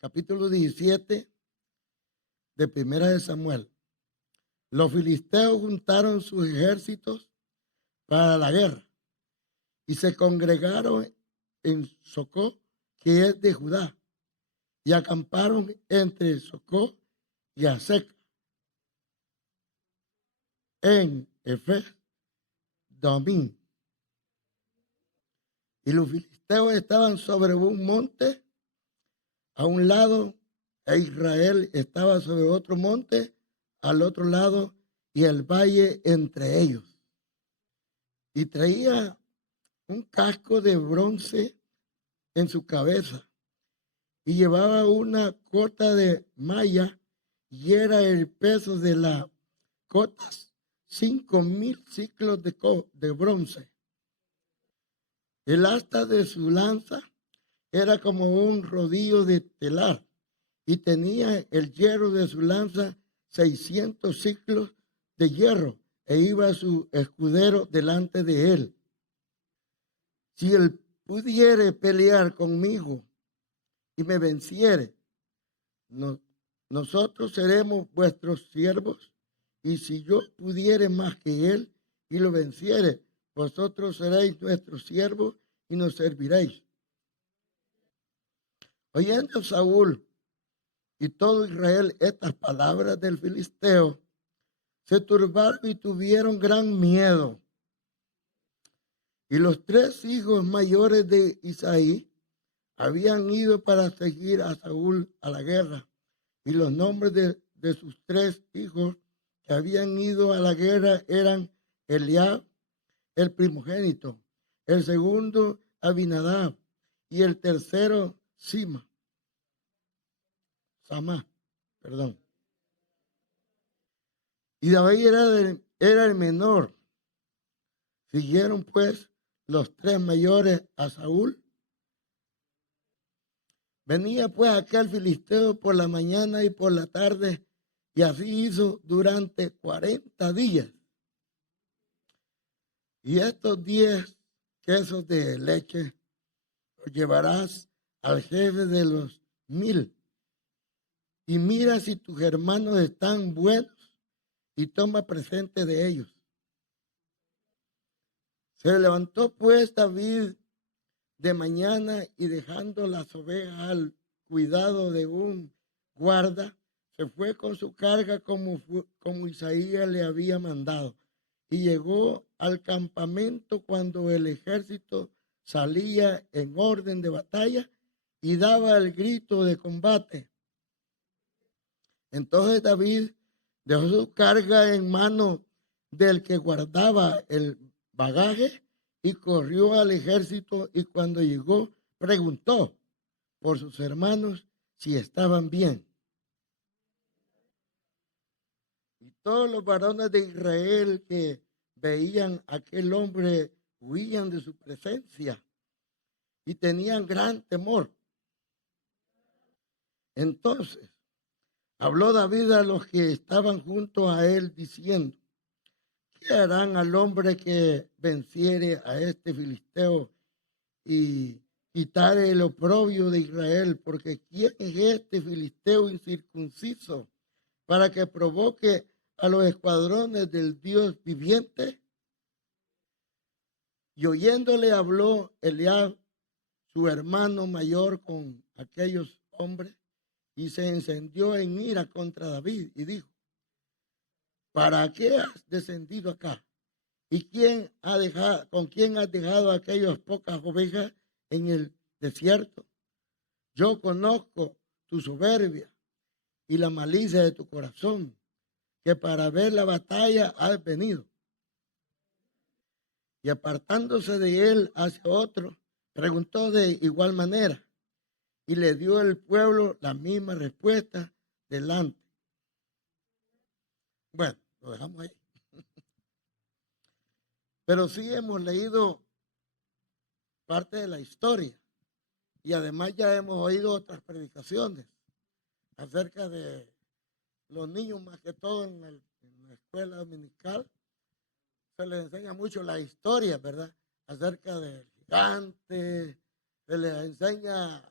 capítulo 17 de Primera de Samuel. Los filisteos juntaron sus ejércitos para la guerra y se congregaron en Socó, que es de Judá, y acamparon entre Socó y Aseca, en Efes-Damim. Y los filisteos estaban sobre un monte a un lado, e Israel estaba sobre otro monte al otro lado, y el valle entre ellos. Y traía un casco de bronce en su cabeza, y llevaba una cota de malla, y era el peso de las cotas 5,000 ciclos de bronce. El asta de su lanza era como un rodillo de telar, y tenía el hierro de su lanza 600 ciclos de hierro, e iba su escudero delante de él. Si él pudiere pelear conmigo y me venciere, nosotros seremos vuestros siervos, y si yo pudiere más que él y lo venciere, vosotros seréis nuestros siervos y nos serviréis. Oyendo Saúl y todo Israel estas palabras del filisteo, se turbaron y tuvieron gran miedo. Y los 3 hijos mayores de Isaí habían ido para seguir a Saúl a la guerra. Y los nombres de sus 3 hijos que habían ido a la guerra eran Eliab, el primogénito, el segundo Abinadab, y el tercero Samá. Y David era el menor. Siguieron pues los 3 mayores a Saúl. Venía pues aquel filisteo por la mañana y por la tarde, y así hizo durante 40 días. Y estos 10 quesos de leche los llevarás al jefe de los 1000. Y mira si tus hermanos están buenos, y toma presente de ellos. Se levantó pues David de mañana, y dejando las ovejas al cuidado de un guarda, se fue con su carga como Isaías le había mandado. Y llegó al campamento cuando el ejército salía en orden de batalla y daba el grito de combate. Entonces David dejó su carga en manos del que guardaba el bagaje y corrió al ejército, y cuando llegó preguntó por sus hermanos si estaban bien. Y todos los varones de Israel que veían a aquel hombre huían de su presencia y tenían gran temor. Entonces habló David a los que estaban junto a él diciendo: ¿qué harán al hombre que venciere a este filisteo y quitare el oprobio de Israel? Porque ¿quién es este filisteo incircunciso para que provoque a los escuadrones del Dios viviente? Y oyéndole habló Eliab, su hermano mayor, con aquellos hombres, y se encendió en ira contra David y dijo: ¿para qué has descendido acá? ¿Y con quién has dejado aquellas pocas ovejas en el desierto? Yo conozco tu soberbia y la malicia de tu corazón, que para ver la batalla has venido. Y apartándose de él hacia otro, preguntó de igual manera, y le dio el pueblo la misma respuesta delante. Bueno, lo dejamos ahí. Pero sí hemos leído parte de la historia, y además ya hemos oído otras predicaciones acerca de los niños, más que todo en la escuela dominical. Se les enseña mucho la historia, ¿verdad? Acerca del gigante, se les enseña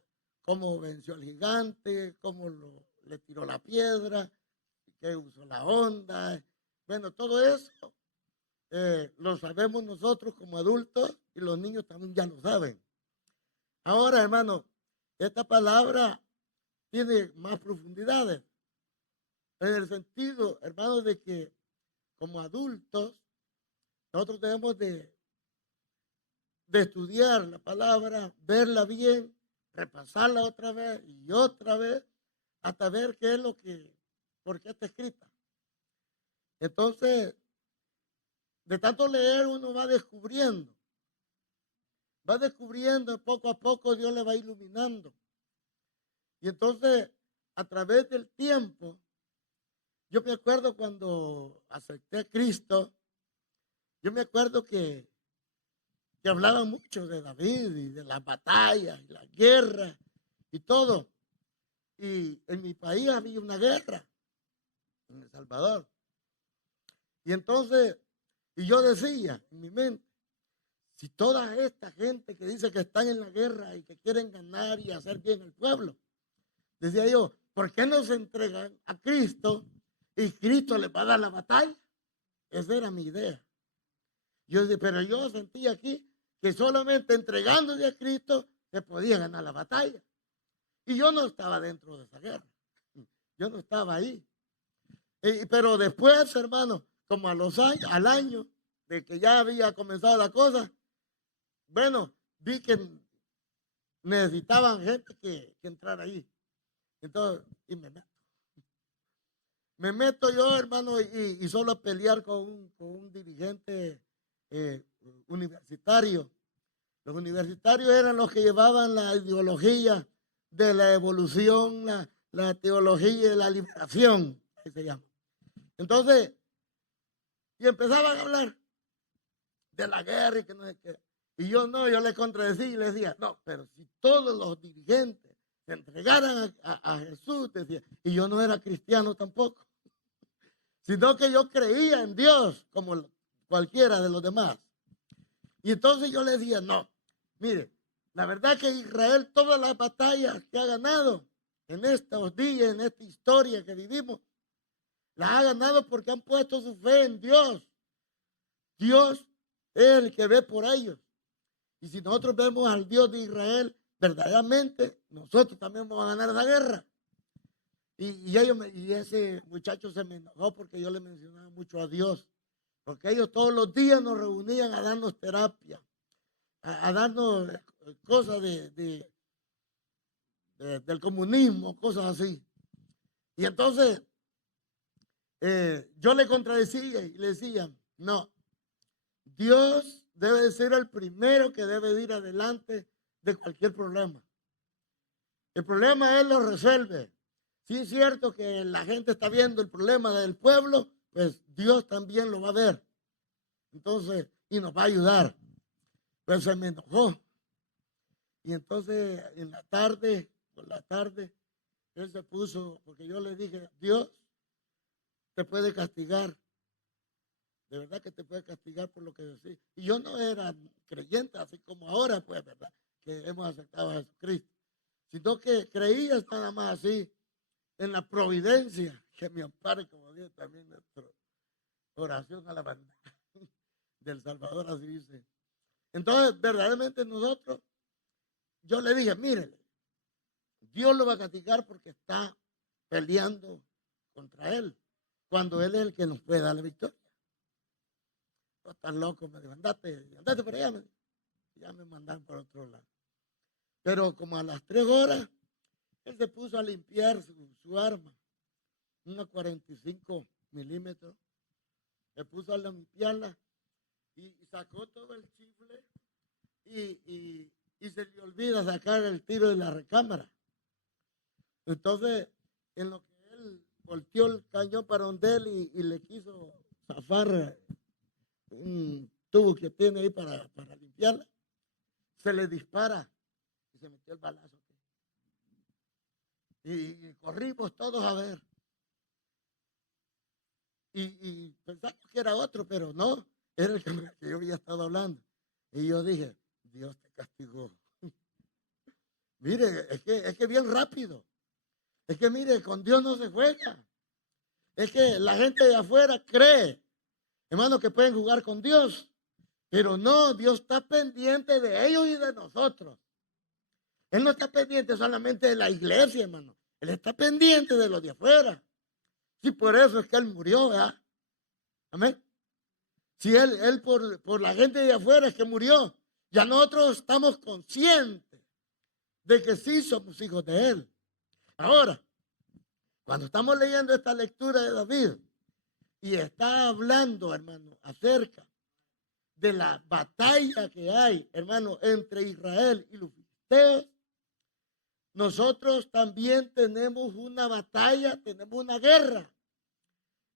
cómo venció al gigante, cómo le tiró la piedra, que usó la onda. Bueno, todo eso lo sabemos nosotros como adultos y los niños también ya lo saben. Ahora, hermano, esta palabra tiene más profundidades. En el sentido, hermano, de que como adultos, nosotros debemos de estudiar la palabra, verla bien, repasarla otra vez, hasta ver qué es por qué está escrita. Entonces, de tanto leer uno va descubriendo poco a poco Dios le va iluminando. Y entonces, a través del tiempo, yo me acuerdo cuando acepté a Cristo, yo me acuerdo que hablaban mucho de David y de las batallas y las guerras y todo. Y en mi país había una guerra, en El Salvador. Y entonces, y yo decía en mi mente, si toda esta gente que dice que están en la guerra y que quieren ganar y hacer bien al pueblo, decía yo, ¿por qué no se entregan a Cristo y Cristo les va a dar la batalla? Esa era mi idea. Yo decía, pero yo sentí aquí que solamente entregándose a Cristo se podía ganar la batalla. Y yo no estaba dentro de esa guerra. Yo no estaba ahí. Pero después, hermano, como a los años, al año de que ya había comenzado la cosa, bueno, vi que necesitaban gente que entrara ahí. Entonces, y me meto yo, hermano, y solo a pelear con un dirigente universitario. Los universitarios eran los que llevaban la ideología de la evolución, la teología de la liberación, que se llama. Entonces, y empezaban a hablar de la guerra y que no sé qué. Y yo yo le contradecía y le decía, no, pero si todos los dirigentes se entregaran a Jesús, decía, y yo no era cristiano tampoco, sino que yo creía en Dios como cualquiera de los demás. Y entonces yo le decía, no, mire, la verdad que Israel, todas las batallas que ha ganado en estos días, en esta historia que vivimos, las ha ganado porque han puesto su fe en Dios. Dios es el que ve por ellos. Y si nosotros vemos al Dios de Israel, verdaderamente nosotros también vamos a ganar la guerra. Y ese muchacho se me enojó porque yo le mencionaba mucho a Dios. Porque ellos todos los días nos reunían a darnos terapia, a darnos cosas del comunismo, cosas así. Y entonces yo le contradecía y le decía, no, Dios debe ser el primero que debe ir adelante de cualquier problema. El problema Él lo resuelve. Sí es cierto que la gente está viendo el problema del pueblo, pues Dios también lo va a ver. Entonces, y nos va a ayudar. Pues se me enojó. Y entonces por la tarde, él se puso, porque yo le dije, Dios te puede castigar. De verdad que te puede castigar por lo que decís. Y yo no era creyente, así como ahora, pues, ¿verdad? Que hemos aceptado a Jesucristo. Sino que creía nada más así en la providencia que me ampare, como dice también nuestra oración a la bandera del Salvador, así dice. Entonces, verdaderamente nosotros, yo le dije, mire, Dios lo va a castigar porque está peleando contra él, cuando él es el que nos puede dar la victoria. No estás loco, me dijo, andate por allá, ya me mandan por otro lado. Pero como a las 3 horas, él se puso a limpiar su arma, una 45 milímetros, se puso a limpiarla y sacó todo el chifle y se le olvida sacar el tiro de la recámara. Entonces, en lo que él volteó el cañón para donde él y le quiso zafar un tubo que tiene ahí para limpiarla, se le dispara y se metió el balazo. Y corrimos todos a ver. Y pensamos que era otro, pero no, era el que yo había estado hablando. Y yo dije, Dios te castigó. Mire, es que bien rápido. Es que mire, con Dios no se juega. Es que la gente de afuera cree, hermano, que pueden jugar con Dios. Pero no, Dios está pendiente de ellos y de nosotros. Él no está pendiente solamente de la iglesia, hermano. Él está pendiente de los de afuera. Sí, por eso es que Él murió, ¿verdad? Amén. Si él por la gente de afuera es que murió. Ya nosotros estamos conscientes de que sí somos hijos de Él. Ahora, cuando estamos leyendo esta lectura de David y está hablando, hermano, acerca de la batalla que hay, hermano, entre Israel y los filisteos, nosotros también tenemos una batalla, tenemos una guerra,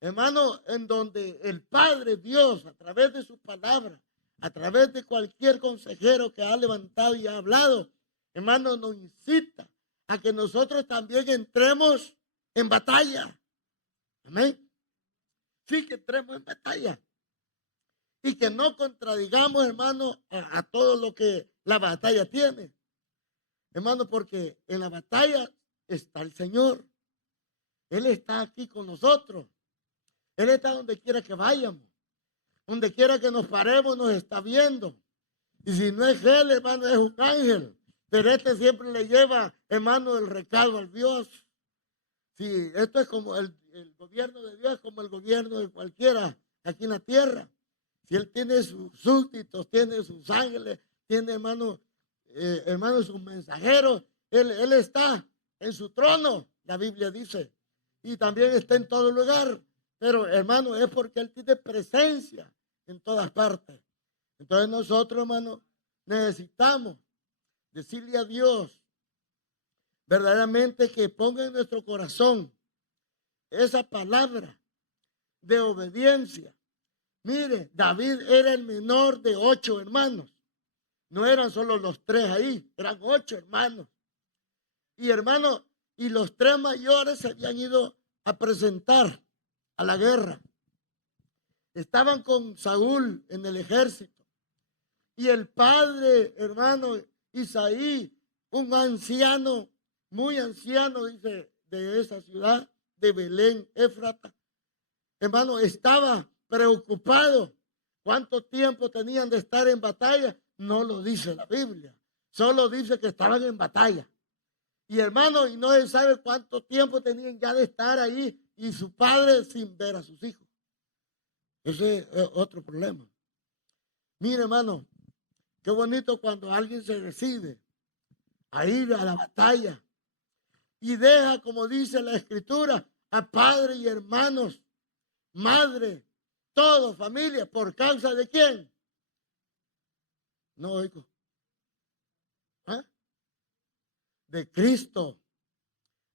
hermano, en donde el Padre Dios, a través de su palabra, a través de cualquier consejero que ha levantado y ha hablado, hermano, nos incita a que nosotros también entremos en batalla. Amén. Sí, que entremos en batalla. Y que no contradigamos, hermano, a todo lo que la batalla tiene. Hermano, porque en la batalla está el Señor. Él está aquí con nosotros. Él está donde quiera que vayamos. Donde quiera que nos paremos, nos está viendo. Y si no es Él, hermano, es un ángel. Pero este siempre le lleva, hermano, el recado al Dios. Sí, esto es como el gobierno de Dios, como el gobierno de cualquiera aquí en la tierra. Si Él tiene sus súbditos, tiene sus ángeles, tiene, hermano, sus mensajeros, él está en su trono, la Biblia dice. Y también está en todo lugar. Pero, hermano, es porque Él tiene presencia en todas partes. Entonces nosotros, hermano, necesitamos decirle a Dios verdaderamente que ponga en nuestro corazón esa palabra de obediencia. Mire, David era el menor de 8 hermanos. No eran solo los 3 ahí, eran 8 hermanos. Y hermano, y los 3 mayores se habían ido a presentar a la guerra. Estaban con Saúl en el ejército. Y el padre, hermano, Isaí, un anciano, muy anciano, dice, de esa ciudad, de Belén, Éfrata, hermano, estaba preocupado. ¿Cuánto tiempo tenían de estar en batalla? No lo dice la Biblia. Solo dice que estaban en batalla. Y hermano, y no se sabe cuánto tiempo tenían ya de estar ahí y su padre sin ver a sus hijos. Ese es otro problema. Mire, hermano, qué bonito cuando alguien se decide a ir a la batalla y deja, como dice la Escritura, a padre y hermanos, madre, todo, familia, ¿por causa de quién? No oigo. ¿Ah? De Cristo.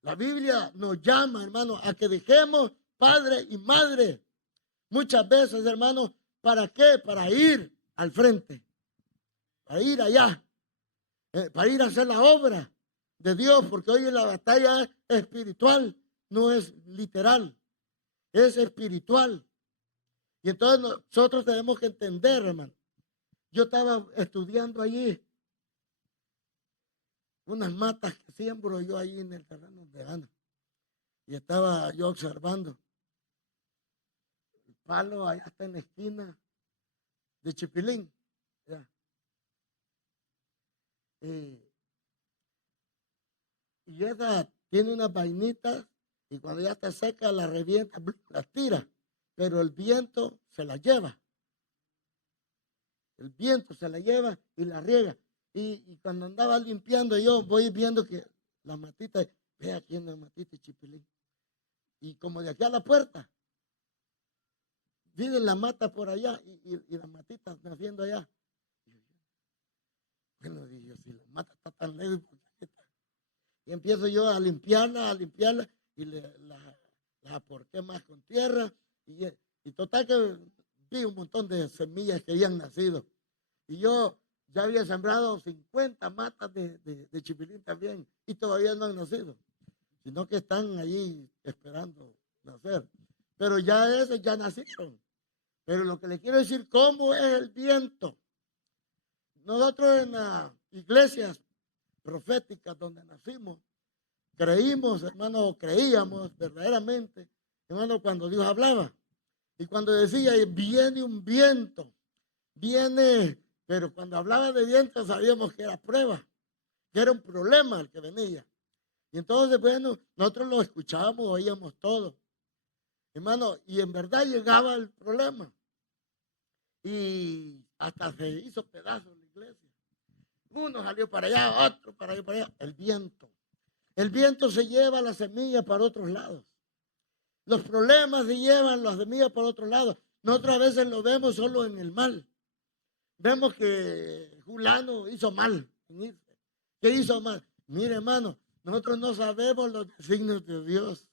La Biblia nos llama, hermano, a que dejemos padre y madre. Muchas veces, hermano, ¿para qué? Para ir al frente, para ir allá, para ir a hacer la obra de Dios, porque hoy la batalla es espiritual, no es literal, es espiritual. Y entonces nosotros tenemos que entender, hermano. Yo estaba estudiando allí unas matas que siembro yo ahí en el terreno de Ana. Y estaba yo observando. El palo allá está en la esquina de Chipilín. Ya. Y esa tiene unas vainitas y cuando ya está seca la revienta, las tira. Pero el viento se la lleva. El viento se la lleva y la riega. Y cuando andaba limpiando yo voy viendo que la matita, ve aquí en la matita de Chipilín. Y como de aquí a la puerta, viene la mata por allá y la matita naciendo allá. Bueno, dije, si la mata está tan lejos, y empiezo yo a limpiarla y la aporté más con tierra. Y total que vi un montón de semillas que habían nacido. Y yo ya había sembrado 50 matas de chipilín también y todavía no han nacido, sino que están allí esperando nacer. Pero ya esos ya nacieron. Pero lo que le quiero decir, ¿cómo es el viento? Nosotros en las iglesias proféticas donde nacimos, creímos, hermano, creíamos verdaderamente, hermano, cuando Dios hablaba. Y cuando decía, viene un viento, viene, pero cuando hablaba de viento sabíamos que era prueba, que era un problema el que venía. Y entonces, bueno, nosotros lo escuchábamos, oíamos todo. Hermano, y en verdad llegaba el problema. Y hasta se hizo pedazos la iglesia. Uno salió para allá, otro para allá. El viento. El viento se lleva la semilla para otros lados. Los problemas se llevan las semillas para otros lados. Nosotros a veces lo vemos solo en el mal. Vemos que Julano hizo mal en irse. ¿Qué hizo mal? Mire, hermano, nosotros no sabemos los designios de Dios.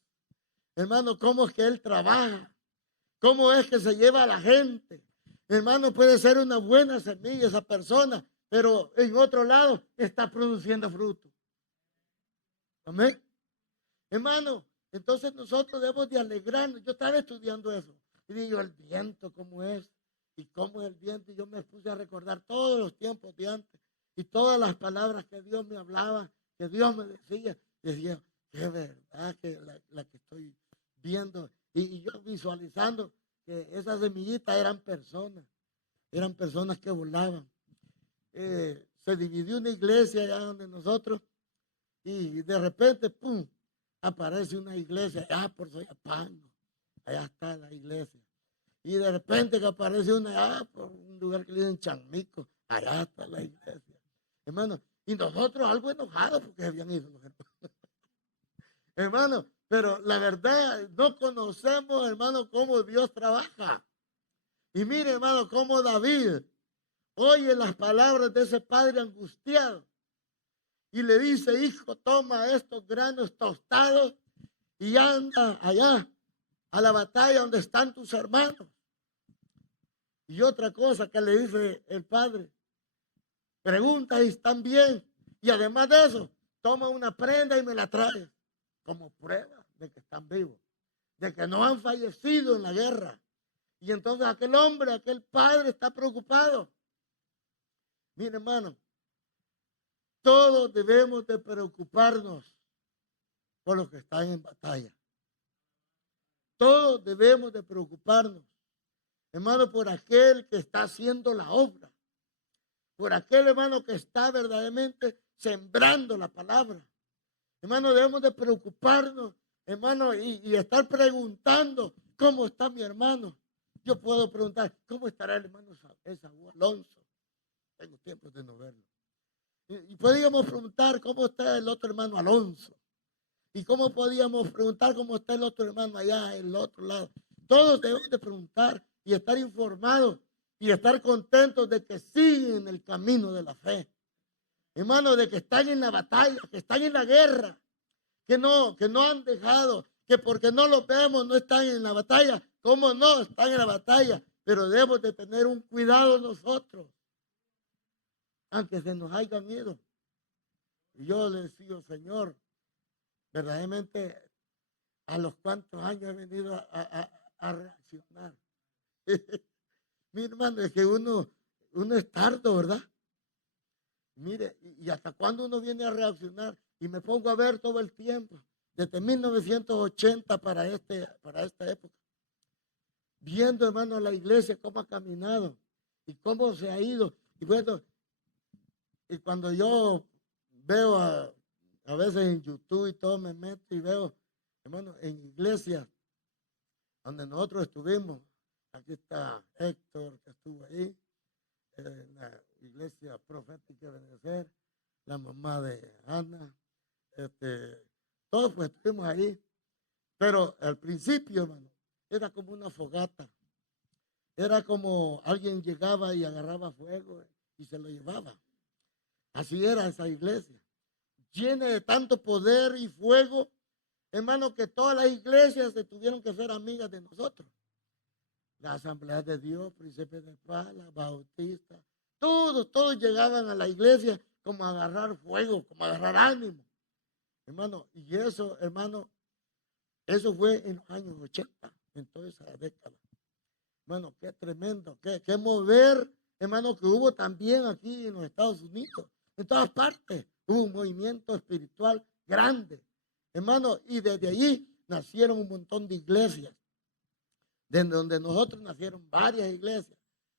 Hermano, cómo es que Él trabaja. Cómo es que se lleva a la gente. Hermano, puede ser una buena semilla esa persona, pero en otro lado está produciendo fruto. Amén. Hermano, entonces nosotros debemos de alegrarnos. Yo estaba estudiando eso. Y digo, el viento, ¿cómo es? ¿Y cómo es el viento? Y yo me puse a recordar todos los tiempos de antes. Y todas las palabras que Dios me hablaba, que Dios me decía. Y decía, qué verdad que la que estoy viendo. Y yo visualizando que esas semillitas eran personas que volaban. Se dividió una iglesia allá donde nosotros. Y de repente, ¡pum!, aparece una iglesia allá por Soyapango. Allá está la iglesia. Y de repente que aparece una allá por un lugar que le dicen Chanmico. Allá está la iglesia. Hermano, y nosotros algo enojados porque habían ido los hermanos. Hermano, pero la verdad, no conocemos, hermano, cómo Dios trabaja. Y mire, hermano, cómo David oye las palabras de ese padre angustiado. Y le dice, hijo, toma estos granos tostados y anda allá a la batalla donde están tus hermanos. Y otra cosa que le dice el padre, pregunta si están bien. Y además de eso, toma una prenda y me la traes como prueba de que están vivos, de que no han fallecido en la guerra. Y entonces aquel hombre, aquel padre está preocupado. Mire, hermano, todos debemos de preocuparnos por los que están en batalla. Todos debemos de preocuparnos, hermano, por aquel que está haciendo la obra. Por aquel, hermano, que está verdaderamente sembrando la palabra. Hermano, debemos de preocuparnos, hermano, y estar preguntando cómo está mi hermano. Yo puedo preguntar, ¿cómo estará el hermano Esaú Alonso? Tengo tiempo de no verlo. Y podíamos preguntar cómo está el otro hermano Alonso. Y cómo podíamos preguntar cómo está el otro hermano allá, en el otro lado. Todos debemos de preguntar y estar informados y estar contentos de que siguen en el camino de la fe. Hermano, de que están en la batalla, que están en la guerra, que no han dejado, que porque no los vemos no están en la batalla. ¿Cómo no? Están en la batalla, pero debemos de tener un cuidado nosotros, aunque se nos hayan ido. Y yo les digo, Señor, verdaderamente, a los cuantos años he venido a reaccionar. Mi hermano, es que uno es tardo, ¿verdad? Mire, y hasta cuándo uno viene a reaccionar. Y me pongo a ver todo el tiempo, desde 1980 para esta época. Viendo, hermano, la iglesia cómo ha caminado y cómo se ha ido. Y bueno, y cuando yo veo a veces en YouTube y todo, me meto y veo, hermano, en iglesias donde nosotros estuvimos. Aquí está Héctor, que estuvo ahí, en la iglesia profética de Benecer, la mamá de Ana, todos pues estuvimos ahí. Pero al principio, hermano, era como una fogata. Era como alguien llegaba y agarraba fuego y se lo llevaba. Así era esa iglesia, llena de tanto poder y fuego, hermano, que todas las iglesias se tuvieron que ser amigas de nosotros. La Asamblea de Dios, Príncipe de Paz, la Bautista, todos llegaban a la iglesia como a agarrar fuego, como a agarrar ánimo. Hermano, y eso, hermano, eso fue en los años 80, en toda esa década. Hermano, qué tremendo, qué mover, hermano, que hubo también aquí en los Estados Unidos, en todas partes. Hubo un movimiento espiritual grande, hermano, y desde allí nacieron un montón de iglesias. Desde donde nosotros nacieron varias iglesias.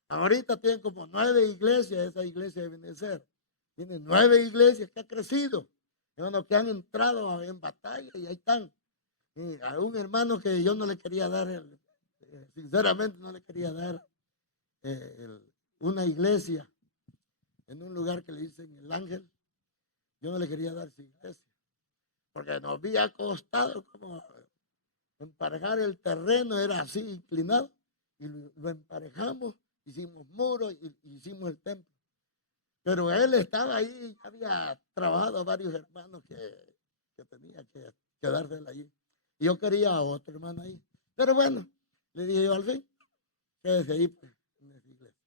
Ahorita tienen como 9 iglesias, esa iglesia de Benecer. Tiene 9 iglesias que ha crecido, hermanos, que han entrado en batalla y ahí están. Y a un hermano que yo no le quería dar, sinceramente no le quería dar una iglesia en un lugar que le dicen el Ángel. Yo no le quería dar esa iglesia, porque nos había costado como emparejar el terreno, era así inclinado, y lo emparejamos, hicimos muros y hicimos el templo. Pero él estaba ahí, había trabajado a varios hermanos que tenía que quedarse allí. Y yo quería a otro hermano ahí. Pero bueno, le dije yo al fin, quédese ahí pues, en esa iglesia.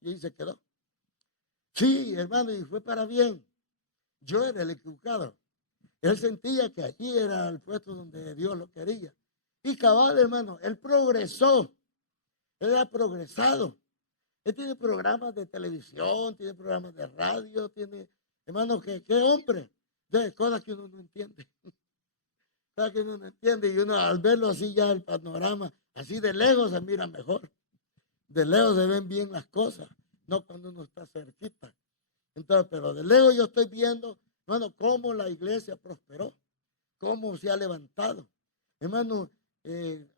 Y ahí se quedó. Sí, hermano, y fue para bien. Yo era el equivocado. Él sentía que allí era el puesto donde Dios lo quería. Y cabal, hermano, él progresó. Él ha progresado. Él tiene programas de televisión, tiene programas de radio, tiene, hermano, qué hombre. De cosas que uno no entiende. Cosas que uno no entiende. Y uno al verlo así ya el panorama, así de lejos se mira mejor. De lejos se ven bien las cosas, no cuando uno está cerquita. Entonces, pero de lejos yo estoy viendo, hermano, cómo la iglesia prosperó, cómo se ha levantado. Hermano,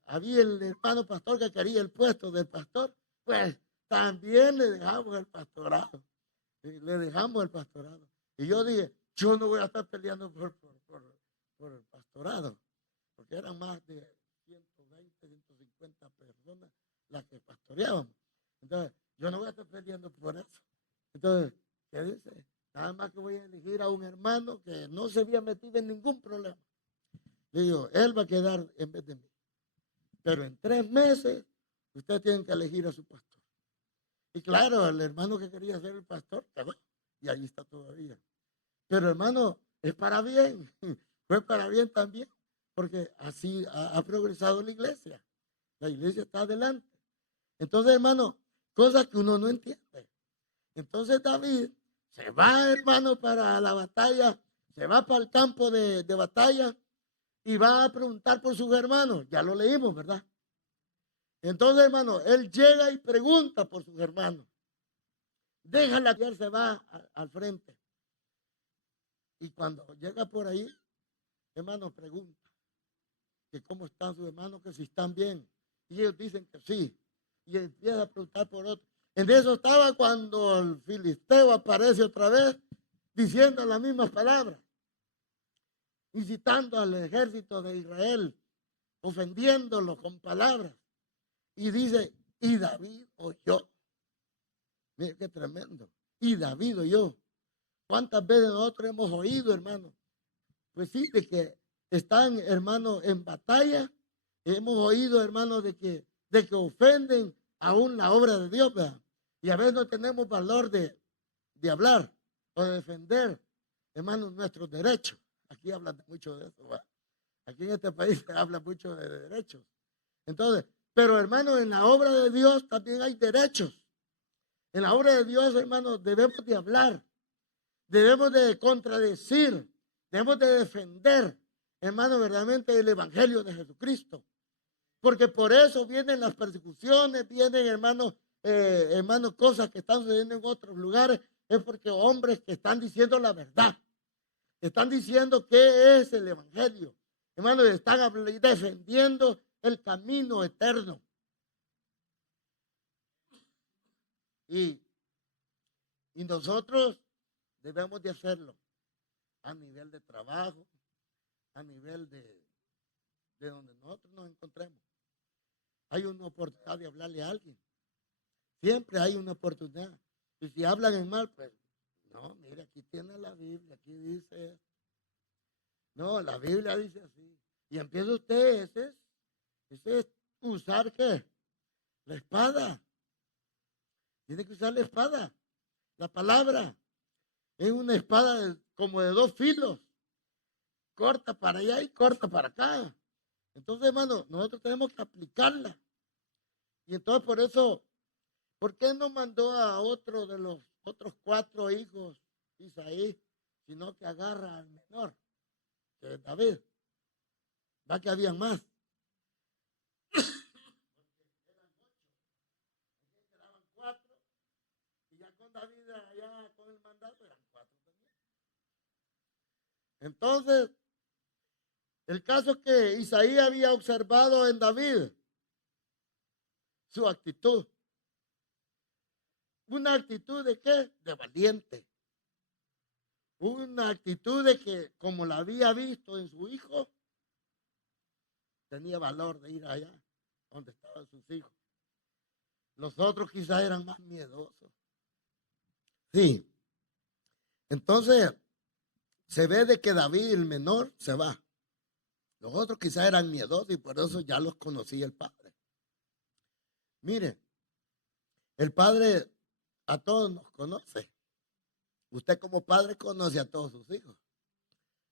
había el hermano pastor que quería el puesto del pastor, pues también le dejamos el pastorado. Le dejamos el pastorado. Y yo dije, yo no voy a estar peleando por el pastorado, porque eran más de 120, 150 personas las que pastoreábamos. Entonces, yo no voy a estar peleando por eso. Entonces, ¿qué dice? Nada más que voy a elegir a un hermano que no se había metido en ningún problema. Le digo, él va a quedar en vez de mí. Pero en 3 meses, ustedes tienen que elegir a su pastor. Y claro, el hermano que quería ser el pastor quedó. Y ahí está todavía. Pero hermano, es para bien. Fue para bien también. Porque así ha progresado la iglesia. La iglesia está adelante. Entonces, hermano, cosas que uno no entiende. Entonces David se va, hermano, para la batalla, se va para el campo de batalla y va a preguntar por sus hermanos. Ya lo leímos, ¿verdad? Entonces, hermano, él llega y pregunta por sus hermanos. Déjala que él se va al frente. Y cuando llega por ahí, hermano, pregunta que cómo están sus hermanos, que si están bien. Y ellos dicen que sí. Y empieza a preguntar por otros. En eso estaba cuando el filisteo aparece otra vez diciendo las mismas palabras, incitando al ejército de Israel, ofendiéndolo con palabras. Y dice, y David oyó. Mira qué tremendo. Y David oyó. ¿Cuántas veces nosotros hemos oído, hermano? Pues sí, de que están, hermano, en batalla. Hemos oído, hermano, de que ofenden aún la obra de Dios, ¿verdad? Y a veces no tenemos valor de hablar o de defender, hermano, nuestros derechos. Aquí hablan mucho de eso, ¿verdad? Aquí en este país se habla mucho de derechos. Entonces, pero hermano, en la obra de Dios también hay derechos. En la obra de Dios, hermano, debemos de hablar, debemos de contradecir, debemos de defender, hermano, verdaderamente el evangelio de Jesucristo. Porque por eso vienen las persecuciones, vienen, hermanos, cosas que están sucediendo en otros lugares, es porque hombres que están diciendo la verdad, están diciendo qué es el evangelio, hermanos, están defendiendo el camino eterno. Y nosotros debemos de hacerlo a nivel de trabajo, a nivel de donde nosotros nos encontremos. Hay una oportunidad de hablarle a alguien. Siempre hay una oportunidad. Y si hablan en mal, pues, no, mira, aquí tiene la Biblia, aquí dice esto. No, la Biblia dice así. Y empieza usted, ese es usar ¿qué? La espada. Tiene que usar la espada. La palabra es una espada como de 2 filos. Corta para allá y corta para acá. Entonces, hermano, nosotros tenemos que aplicarla. Y entonces por eso, ¿por qué no mandó a otro de los otros 4 hijos, Isaí, sino que agarra al menor, que es David. Va que habían más. Quedaban 4 y ya con David allá con el mandato eran 4 también. Entonces, el caso es que Isaías había observado en David su actitud. ¿Una actitud de qué? De valiente. Una actitud de que, como la había visto en su hijo, tenía valor de ir allá donde estaban sus hijos. Los otros quizás eran más miedosos. Sí. Entonces, se ve de que David, el menor, se va. Los otros quizás eran miedosos y por eso ya los conocía el padre. Mire, el padre a todos nos conoce. Usted como padre conoce a todos sus hijos.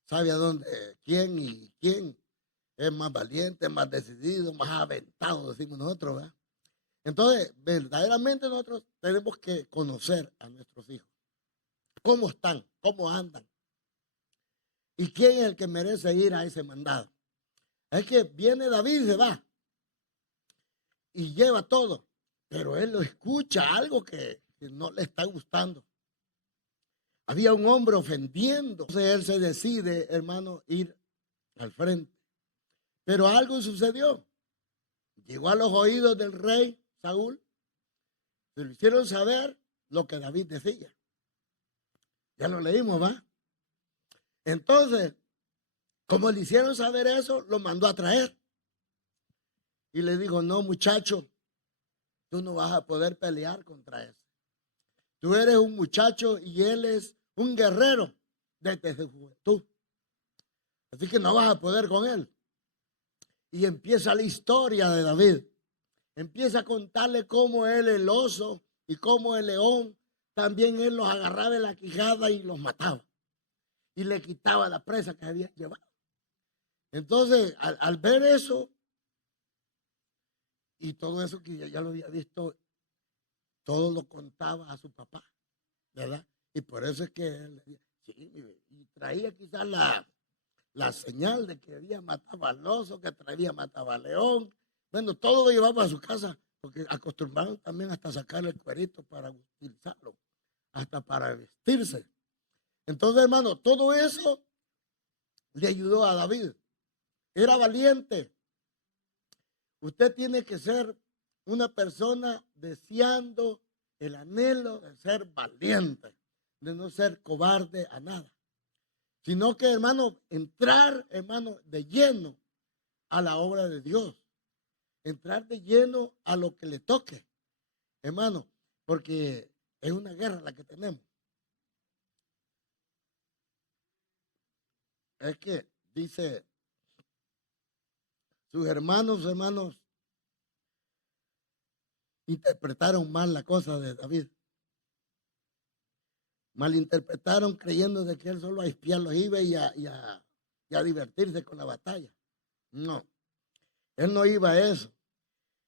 Sabe a dónde, quién y quién es más valiente, más decidido, más aventado, decimos nosotros, ¿verdad? Entonces, verdaderamente nosotros tenemos que conocer a nuestros hijos. ¿Cómo están? ¿Cómo andan? ¿Y quién es el que merece ir a ese mandado? Es que viene David y se va. Y lleva todo. Pero él lo escucha, algo que no le está gustando. Había un hombre ofendiendo. Entonces él se decide, hermano, ir al frente. Pero algo sucedió. Llegó a los oídos del rey Saúl. Se lo hicieron saber lo que David decía. Ya lo leímos, ¿va? Entonces, como le hicieron saber eso, lo mandó a traer. Y le dijo, no, muchacho, tú no vas a poder pelear contra eso. Tú eres un muchacho y él es un guerrero desde su juventud. Así que no vas a poder con él. Y empieza la historia de David. Empieza a contarle cómo él, el oso, y cómo el león, también él los agarraba de la quijada y los mataba. Y le quitaba la presa que había llevado. Entonces, al ver eso, y todo eso que ya lo había visto, todo lo contaba a su papá, ¿verdad? Y por eso es que él, sí, y traía quizás la señal de que había matado al oso, que traía mataba al león. Bueno, todo lo llevaba a su casa, porque acostumbraron también hasta sacarle el cuerito para utilizarlo, hasta para vestirse. Entonces, hermano, todo eso le ayudó a David. Era valiente. Usted tiene que ser una persona deseando el anhelo de ser valiente, de no ser cobarde a nada, sino que, hermano, entrar, hermano, de lleno a la obra de Dios, entrar de lleno a lo que le toque, hermano, porque es una guerra la que tenemos. Es que dice, sus hermanos interpretaron mal la cosa de David. Malinterpretaron creyendo de que él solo a espiar los iba y a divertirse con la batalla. No, él no iba a eso.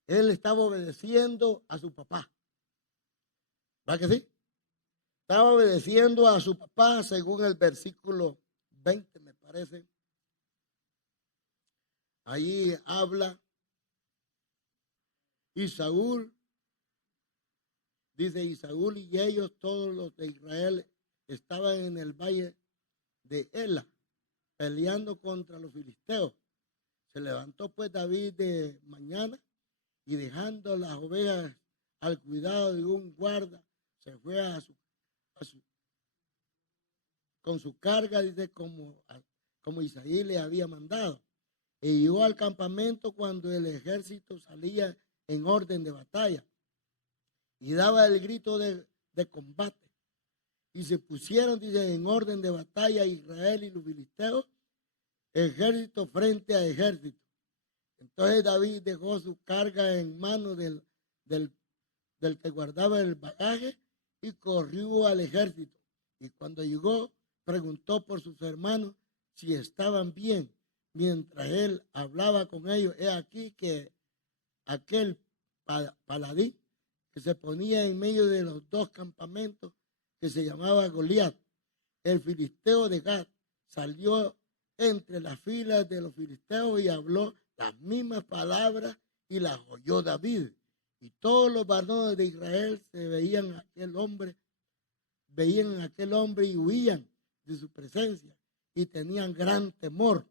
Él estaba obedeciendo a su papá. ¿Va que sí? Estaba obedeciendo a su papá según el versículo 20, me parece. Allí habla. Y Saúl, dice, y Saúl y ellos, todos los de Israel, estaban en el valle de Ela, peleando contra los filisteos. Se levantó pues David de mañana y dejando las ovejas al cuidado de un guarda, se fue con su carga, dice, como Isaí le había mandado. Y llegó al campamento cuando el ejército salía en orden de batalla y daba el grito de combate. Y se pusieron, dice, en orden de batalla Israel y los filisteos, ejército frente a ejército. Entonces David dejó su carga en manos del que guardaba el bagaje y corrió al ejército. Y cuando llegó, preguntó por sus hermanos si estaban bien. Mientras él hablaba con ellos, he aquí que aquel paladín que se ponía en medio de los dos campamentos, que se llamaba Goliat, el filisteo de Gat, salió entre las filas de los filisteos y habló las mismas palabras y las oyó David. Y todos los varones de Israel se veían a aquel hombre y huían de su presencia y tenían gran temor.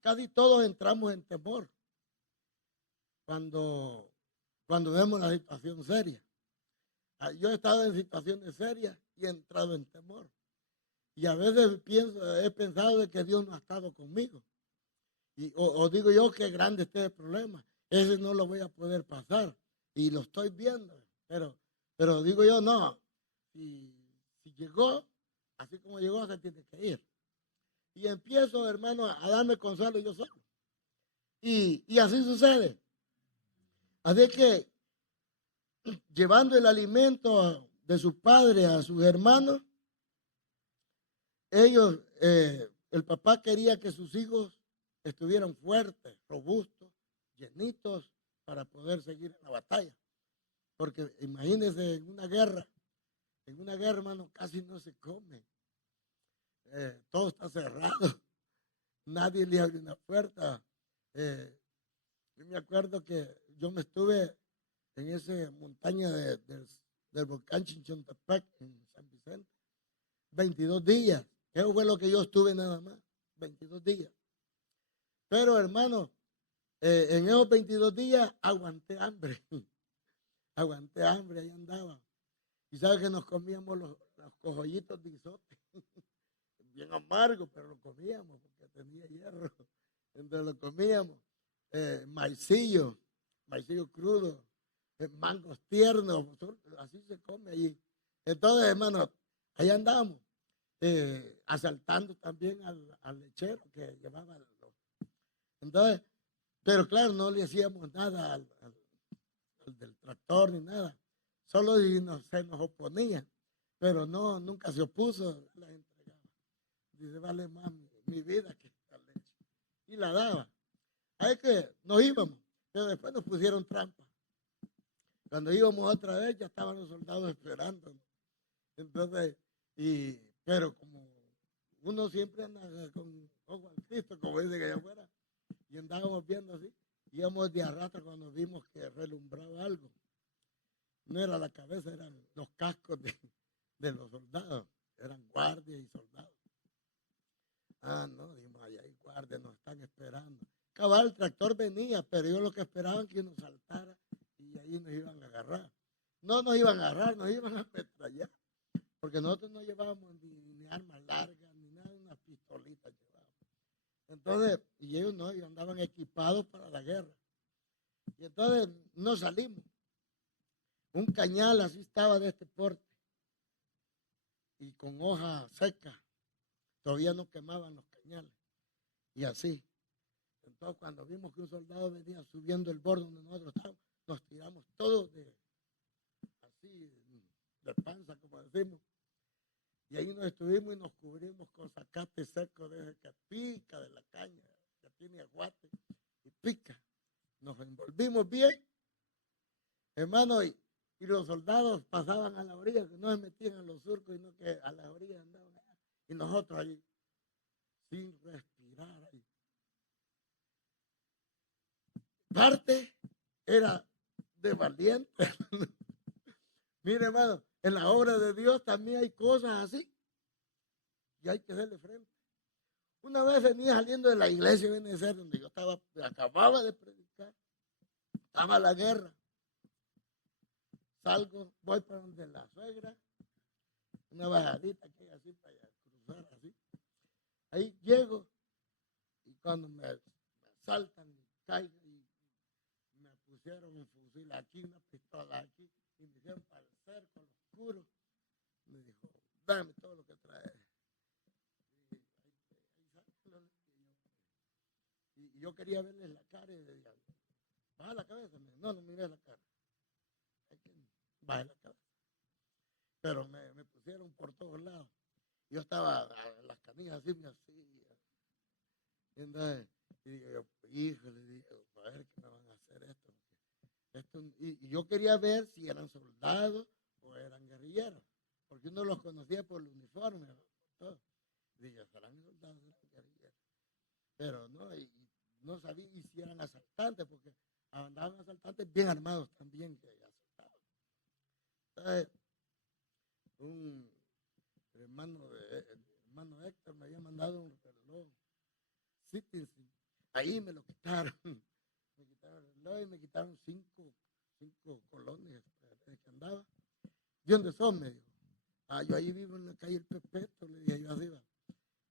Casi todos entramos en temor cuando vemos la situación seria. Yo he estado en situaciones serias y he entrado en temor. Y a veces he pensado de que Dios no ha estado conmigo. O digo yo que grande esté el problema. Ese no lo voy a poder pasar. Y lo estoy viendo. Pero digo yo, no. Si llegó, así como llegó, se tiene que ir. Y empiezo, hermano, a darme consuelo yo solo. Y así sucede. Así que, llevando el alimento de su padre a sus hermanos, ellos, el papá quería que sus hijos estuvieran fuertes, robustos, llenitos, para poder seguir en la batalla. Porque imagínense, en una guerra, hermano, casi no se come. Todo está cerrado. Nadie le abre una puerta. Yo me acuerdo que yo me estuve en esa montaña del volcán Chinchontepec, en San Vicente, 22 días. Eso fue lo que yo estuve nada más, 22 días. Pero, hermano, en esos 22 días aguanté hambre. Aguanté hambre, ahí andaba. Y sabes que nos comíamos los cojollitos de isote. Bien amargos, pero lo comíamos porque tenía hierro. Entonces lo comíamos. Maicillo crudo, mangos tiernos, así se come allí. Entonces, hermano, ahí andamos. Asaltando también al lechero que llevaba. Entonces, pero claro, no le hacíamos nada al del tractor ni nada. Solo se nos oponía, pero no, nunca se opuso, la entregaba. Dice, vale más mi vida que esta leche. Y la daba. Ahí que nos íbamos, pero después nos pusieron trampa. Cuando íbamos otra vez, ya estaban los soldados esperándonos. Entonces, pero como uno siempre anda con ojo al Cristo, como dice que allá afuera, y andábamos viendo así, íbamos de arrastra cuando vimos que relumbraba algo. No era la cabeza, eran los cascos de los soldados, eran guardias y soldados. No, dijimos, allá hay guardias, nos están esperando. Cabal, el tractor venía, pero ellos lo que esperaban que nos saltara y ahí nos iban a agarrar. No nos iban a agarrar, nos iban a ametrallar, porque nosotros no llevábamos ni armas largas, ni nada, unas pistolitas llevábamos. Entonces, y ellos no, ellos andaban equipados para la guerra. Y entonces no salimos. Un cañal así estaba de este porte y con hoja seca. Todavía no quemaban los cañales. Y así. Entonces, cuando vimos que un soldado venía subiendo el borde donde nosotros estábamos, nos tiramos todos así de panza, como decimos. Y ahí nos estuvimos y nos cubrimos con zacate seco de ese que pica de la caña, que tiene aguate y pica. Nos envolvimos bien, hermano, y los soldados pasaban a la orilla, que no se metían a los surcos, sino que a la orilla andaban allá. Y nosotros ahí, sin respirar ahí. Parte era de valiente. Mire, hermano, en la obra de Dios también hay cosas así. Y hay que hacerle frente. Una vez venía saliendo de la iglesia de Benecer, donde yo acababa de predicar. Estaba la guerra. Salgo, voy para donde la suegra. Una bajadita que hay así para cruzar así. Ahí llego y cuando me asaltan y caigo y me pusieron un fusil aquí, una pistola aquí y me hicieron para el cerco, al oscuro. Me dijo, dame todo lo que traes. Y yo quería verles la cara y decía, baja la cabeza. No miré la cara. Baja la cabeza. Pero me pusieron por todos lados. Yo estaba a las canillas así, me hacía. Y digo, híjole, digo, a ver qué me van a hacer esto. Y yo quería ver si eran soldados o eran guerrilleros, porque uno los conocía por el uniforme, todo. Dije, serán soldados, serán guerrilleros. Pero no, y no sabía si eran asaltantes, porque andaban asaltantes bien armados también, que asaltaban. Entonces, un hermano Héctor me había mandado un reloj Citizen. Ahí me lo quitaron. Me quitaron el reloj y me quitaron cinco colones que andaba. ¿De dónde son? Me dijo. Yo ahí vivo en la calle El Pepeto, le dije yo arriba.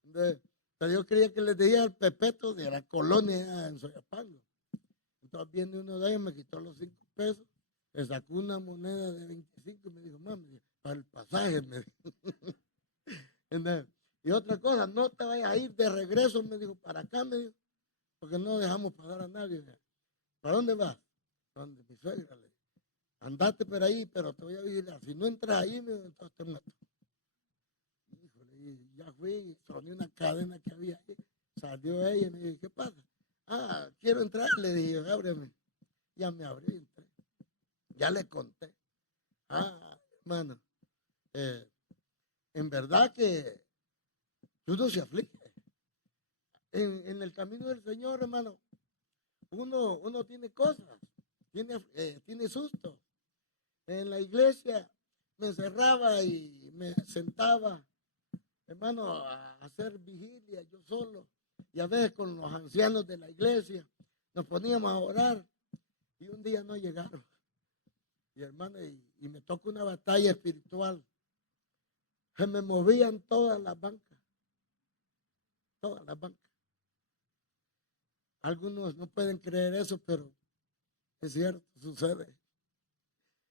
Entonces, pero yo creía que les decía el Pepeto de la colonia en Soyapango. Entonces viene uno de ellos, me quitó los 5 pesos, le sacó una moneda de 25 y me dijo, mami, para el pasaje, me dijo. Entonces, y otra cosa, no te vayas a ir de regreso, me dijo, para acá, me dijo, porque no dejamos pagar a nadie. ¿Para dónde vas? Donde mi suegra le dijo, andate por ahí, pero te voy a vigilar. Si no entras ahí, me dijo, entonces te mato. Híjole, y ya fui, soné una cadena que había ahí, salió ella y me dijo, ¿qué pasa? Quiero entrar, le dije, ábreme. Ya me abrí, entré. Ya le conté. Hermano, en verdad que uno se aflige. En el camino del Señor, hermano, uno tiene cosas, tiene susto. En la iglesia me encerraba y me sentaba, hermano, a hacer vigilia yo solo. Y a veces con los ancianos de la iglesia nos poníamos a orar y un día no llegaron. Y hermano, y me toca una batalla espiritual. Se me movían todas las bancas. Todas las bancas. Algunos no pueden creer eso, pero es cierto, sucede.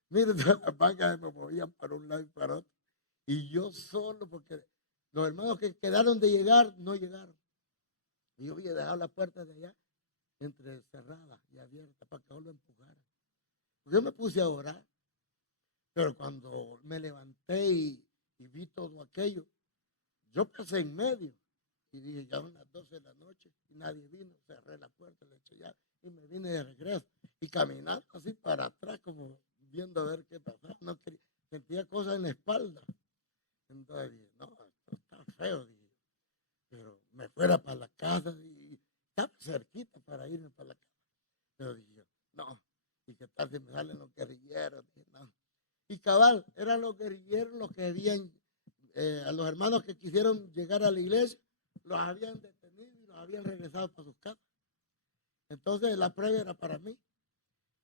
Miren, todas las bancas se me movían para un lado y para otro. Y yo solo, porque los hermanos que quedaron de llegar, no llegaron. Y yo había dejado la puerta de allá entre cerrada y abierta para que no lo empujaran. Yo me puse a orar, pero cuando me levanté y vi todo aquello, yo pasé en medio y dije, ya son las 12 de la noche y nadie vino, cerré la puerta, le eché llave y me vine de regreso y caminando así para atrás como viendo a ver qué pasaba. No quería, sentía cosas en la espalda. Entonces dije, no, esto está feo, dije, pero me fuera para la casa y estaba cerquita para irme para la casa. Pero dije yo, no, y qué tal si me salen los guerrilleros, dije, no. Y cabal, eran los guerrilleros los que habían, a los hermanos que quisieron llegar a la iglesia, los habían detenido y los habían regresado para sus casas. Entonces la prueba era para mí.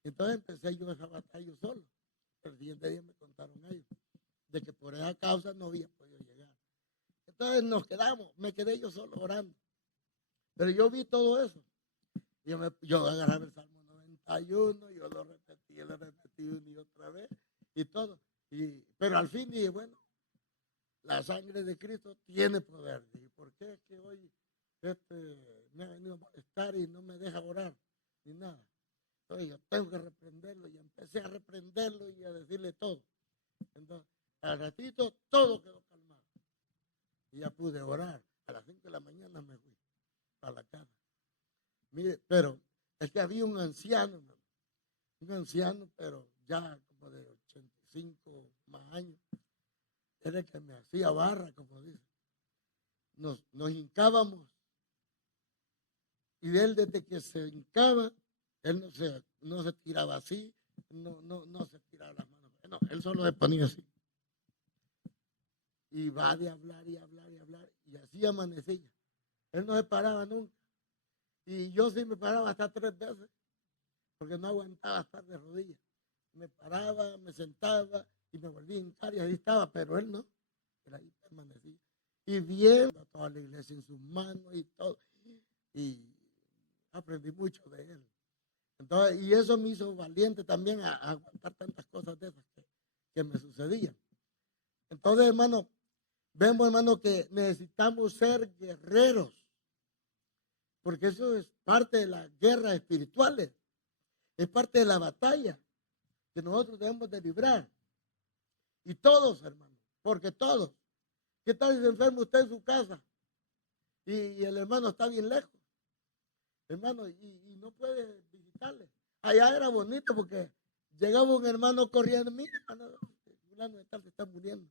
Entonces empecé yo esa batalla yo solo. El siguiente día me contaron ellos de que por esa causa no había podido llegar. Entonces me quedé yo solo orando. Pero yo vi todo eso. Yo agarraba el Salmo 91, yo lo repetí una y otra vez y todo. Pero al fin dije, bueno, la sangre de Cristo tiene poder. Dije, ¿por qué es que hoy me ha venido a molestar y no me deja orar ni nada? Entonces yo tengo que reprenderlo y empecé a reprenderlo y a decirle todo. Entonces, al ratito todo quedó calmado y ya pude orar. A las 5 de la mañana me fui a la casa. Mire, pero es que había un anciano, pero ya como de 85 más años, era el que me hacía barra, como dice. Nos hincábamos y él desde que se hincaba, él no se tiraba así, no se tiraba las manos, no, él solo se ponía así. Y va de hablar y hablar y hablar, y así amanecía. Él no se paraba nunca. Y yo sí me paraba hasta 3 veces, porque no aguantaba estar de rodillas. Me paraba, me sentaba y me volvía a hincar y ahí estaba, pero él no, él ahí permanecía. Y viendo a toda la iglesia en sus manos y todo, y aprendí mucho de él. Entonces, y eso me hizo valiente también a aguantar tantas cosas de esas que me sucedían. Entonces, hermano, vemos, hermano, que necesitamos ser guerreros, porque eso es parte de las guerras espirituales, es parte de la batalla que nosotros debemos de librar. Y todos, hermano, porque todos. ¿Qué tal si se enferma usted en su casa y el hermano está bien lejos? Hermano, y no puede visitarle. Allá era bonito porque llegaba un hermano corriendo, mira, hermano, fulano de tal se está muriendo.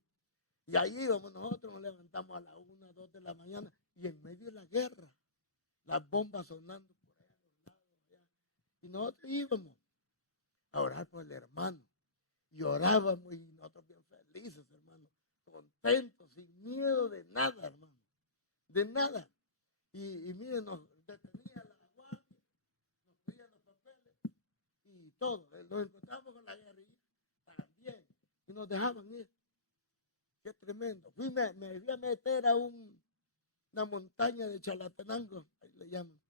Y ahí íbamos nosotros, nos levantamos a las 1, 2 de la mañana y en medio de la guerra, las bombas sonando por allá a los lados. Allá. Y nosotros íbamos a orar por el hermano. Y orábamos y nosotros bien felices, hermano, contentos, sin miedo de nada, hermano, de nada. Y miren, nos detenía la guardia, nos pedían los papeles y todo. Nos encontramos con la guerrilla también y nos dejaban ir. Qué tremendo. Me fui a meter a una montaña de Chalatenango, ahí le llaman,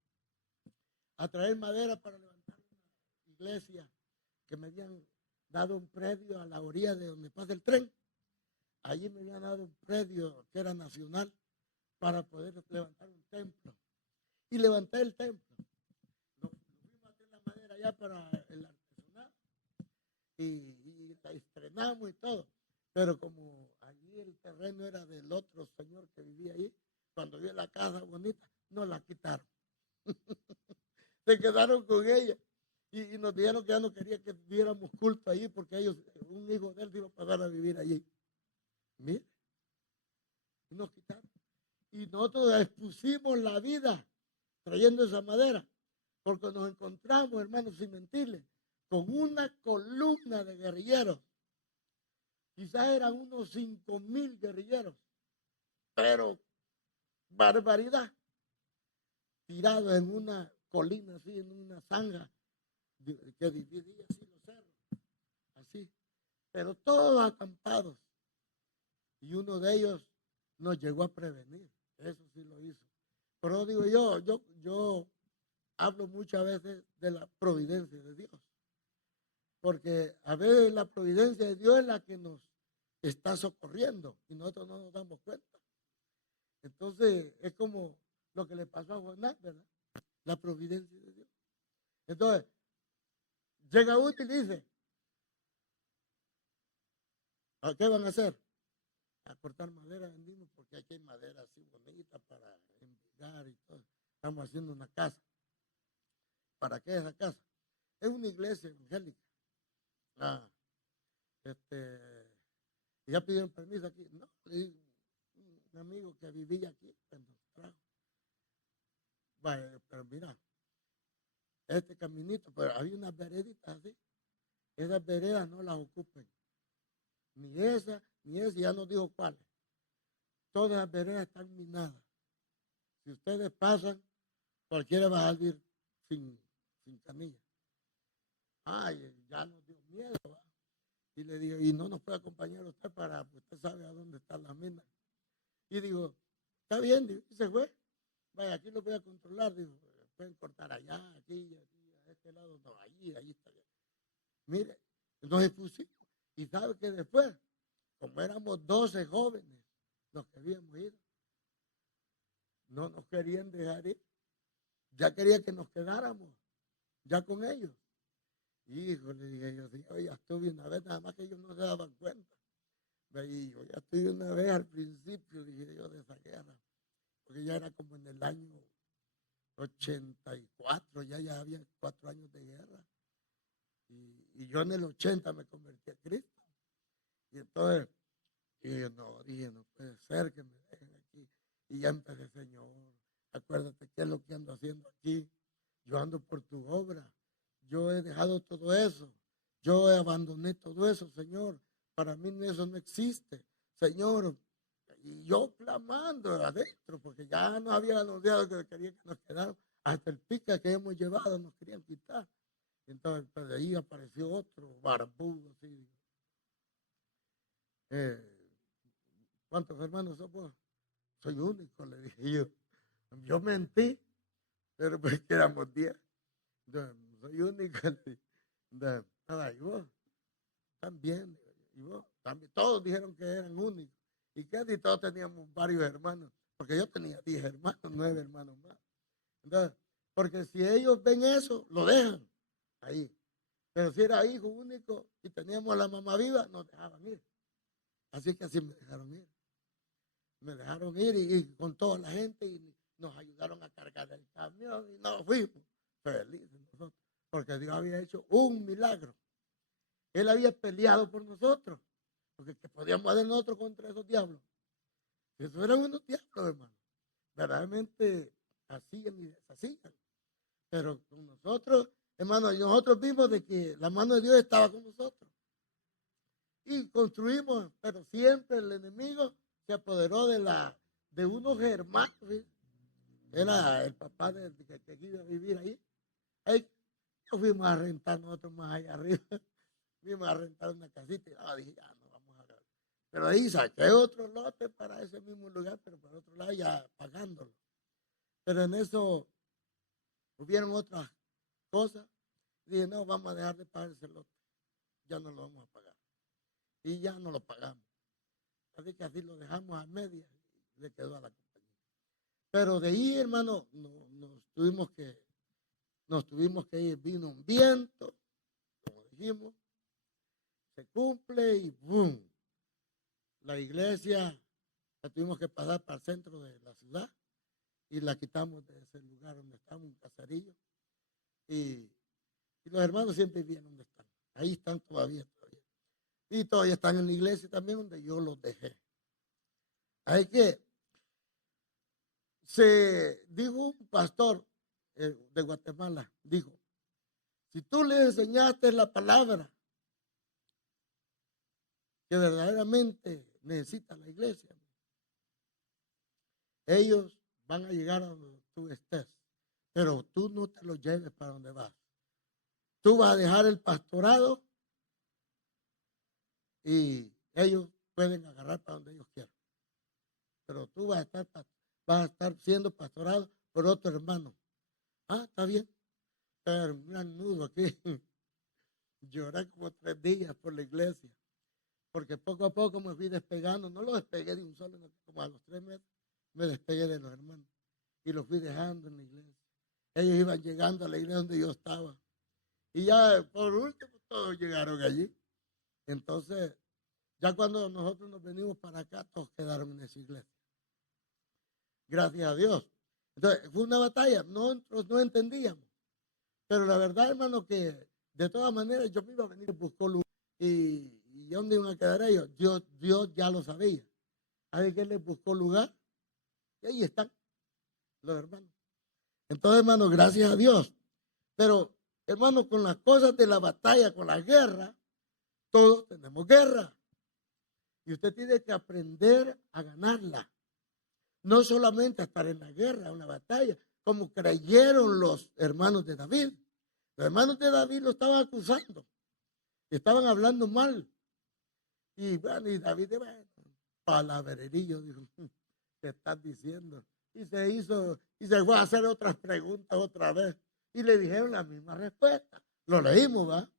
a traer madera para levantar una iglesia que me habían dado un predio a la orilla de donde pasa el tren. Allí me habían dado un predio que era nacional para poder levantar un templo. Y levanté el templo. Lo fuimos a hacer la madera allá para el artesanal y la estrenamos y todo. Pero como allí el terreno era del otro señor que vivía ahí, cuando vio la casa bonita, nos la quitaron. Se quedaron con ella. Y nos dijeron que ya no quería que diéramos culto allí porque ellos, un hijo de él se iba a pasar a vivir allí. Mire, y nos quitaron. Y nosotros expusimos la vida trayendo esa madera, porque nos encontramos, hermanos, sin mentirles, con una columna de guerrilleros. Quizás eran unos 5,000 guerrilleros, pero barbaridad, tirados en una colina así, en una zanja que dividía así los cerros, así, pero todos acampados. Y uno de ellos nos llegó a prevenir, eso sí lo hizo. Pero digo yo hablo muchas veces de la providencia de Dios, porque a veces la providencia de Dios es la que nos está socorriendo y nosotros no nos damos cuenta. Entonces es como lo que le pasó a Jonás, ¿verdad? La providencia de Dios. Entonces, llega uno y dice, ¿a qué van a hacer? A cortar madera, vendimos, porque aquí hay madera así bonita para envigar y todo. Estamos haciendo una casa. ¿Para qué es esa casa? Es una iglesia evangélica. Y ya pidieron permiso aquí. No, un amigo que vivía aquí, pues nos trajo. Vale, pero mira, este caminito, pero había unas vereditas así. Esas veredas no las ocupen. Ni esa, ya nos dijo cuáles. Todas las veredas están minadas. Si ustedes pasan, cualquiera va a salir sin camilla. Ay, ya nos dio miedo. ¿Va? Y le digo, y no nos puede acompañar usted usted sabe a dónde está la mina. Y digo, está bien, digo, y se fue. Vaya, aquí lo voy a controlar. Digo, pueden cortar allá, aquí, a este lado, no, allí está bien. Mire, nos expusimos. Y sabe que después, como éramos 12 jóvenes los que habíamos ido, no nos querían dejar ir. Ya quería que nos quedáramos ya con ellos. Hijo, le dije yo, sí, ya estuve una vez, nada más que ellos no se daban cuenta. Y yo ya estuve una vez al principio, dije yo, de esa guerra, porque ya era como en el año 84, ya había 4 años de guerra. Y yo en el 80 me convertí a Cristo. Y entonces, dije, no puede ser que me dejen aquí. Y ya empecé, Señor, acuérdate qué es lo que ando haciendo aquí. Yo ando por tu obra. Yo he dejado todo eso. Yo abandoné todo eso, Señor. Para mí eso no existe. Señor, y yo clamando adentro, porque ya nos habían anunciado que querían que nos quedáramos. Hasta el pica que hemos llevado nos querían quitar. Entonces, pues, de ahí apareció otro barbudo, así. ¿Cuántos hermanos somos? Soy único, le dije yo. Yo mentí, pero pues que éramos 10. Soy único. Nada, y vos también, y vos también. Todos dijeron que eran únicos. Y casi todos teníamos varios hermanos, porque yo tenía 10 hermanos, 9 hermanos más. Entonces, porque si ellos ven eso, lo dejan ahí. Pero si era hijo único y teníamos a la mamá viva, nos dejaban ir. Así que así me dejaron ir. Me dejaron ir y con toda la gente y nos ayudaron a cargar el camión y nos fuimos felices nosotros, porque Dios había hecho un milagro. Él había peleado por nosotros. Porque ¿qué podíamos hacer nosotros contra esos diablos? Esos eran unos diablos, hermano. Verdaderamente hacían y deshacían. Pero con nosotros, hermano, nosotros vimos de que la mano de Dios estaba con nosotros. Y construimos, pero siempre el enemigo se apoderó de unos hermanos. ¿Sí? Era el papá que iba a vivir ahí. Ahí nos fuimos a rentar nosotros más allá arriba. Fuimos a rentar una casita y dije, ya no vamos a ver. Pero ahí saqué otro lote para ese mismo lugar, pero por otro lado ya pagándolo. Pero en eso hubieron otras cosas. Dije, no, vamos a dejar de pagar ese lote. Ya no lo vamos a pagar. Y ya no lo pagamos. Así que así lo dejamos a medias y le quedó a la compañía. Pero de ahí, hermano, nos tuvimos que ir. Vino un viento, como dijimos, se cumple y ¡boom! La iglesia la tuvimos que pasar para el centro de la ciudad y la quitamos de ese lugar donde estamos, un caserillo. Y los hermanos siempre vienen donde están. Ahí están todavía. Y todavía están en la iglesia también donde yo los dejé. Hay que, se dijo un pastor de Guatemala, dijo, si tú le enseñaste la palabra que verdaderamente necesita la iglesia, ellos van a llegar a donde tú estés, pero tú no te los lleves para donde vas. Tú vas a dejar el pastorado y ellos pueden agarrar para donde ellos quieran. Pero tú vas a estar siendo pastorado por otro hermano. Ah, está bien. Pero un gran nudo aquí. Lloré como 3 días por la iglesia. Porque poco a poco me fui despegando. No lo despegué de un solo, como a los 3 meses me despegué de los hermanos. Y los fui dejando en la iglesia. Ellos iban llegando a la iglesia donde yo estaba. Y ya por último todos llegaron allí. Entonces, ya cuando nosotros nos venimos para acá, todos quedaron en esa iglesia. Gracias a Dios. Entonces, fue una batalla. Nosotros no entendíamos. Pero la verdad, hermano, que de todas maneras yo me iba a venir, buscó lugar. ¿Y dónde iban a quedar ellos? Dios ya lo sabía. Así que les buscó lugar. Y ahí están los hermanos. Entonces, hermano, gracias a Dios. Pero, hermano, con las cosas de la batalla, con la guerra, todos tenemos guerra. Y usted tiene que aprender a ganarla. No solamente a estar en la guerra, en la batalla, como creyeron los hermanos de David. Los hermanos de David lo estaban acusando. Estaban hablando mal. Y bueno, y David, bueno, palabrerillo, dijo, ¿qué estás diciendo? Y se fue a hacer otras preguntas otra vez. Y le dijeron la misma respuesta. Lo leímos, ¿va?